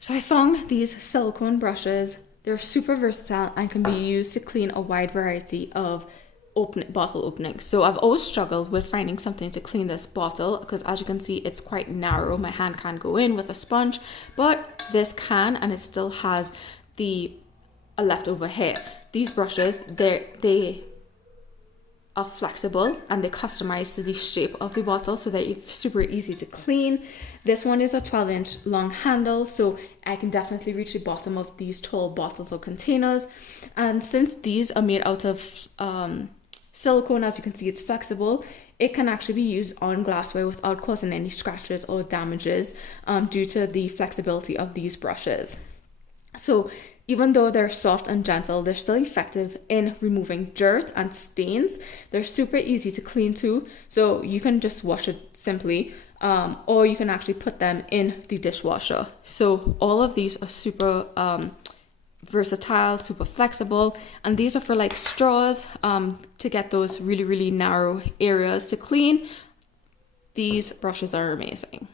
So I found these silicone brushes. They're super versatile and can be used to clean a wide variety of bottle openings. So I've always struggled with finding something to clean this bottle because, as you can see, it's quite narrow. My hand can't go in with a sponge, but this can, and it still has a leftover hair. These brushes, they are flexible and they customize to the shape of the bottle, so they're super easy to clean. This one is a 12-inch long handle, so I can definitely reach the bottom of these tall bottles or containers. And since these are made out of silicone, as you can see, it's flexible. It can actually be used on glassware without causing any scratches or damages due to the flexibility of these brushes. So even though they're soft and gentle, they're still effective in removing dirt and stains. They're super easy to clean too, so you can just wash it simply, or you can actually put them in the dishwasher. So all of these are super versatile, super flexible, and these are for like straws to get those really, really narrow areas to clean. These brushes are amazing.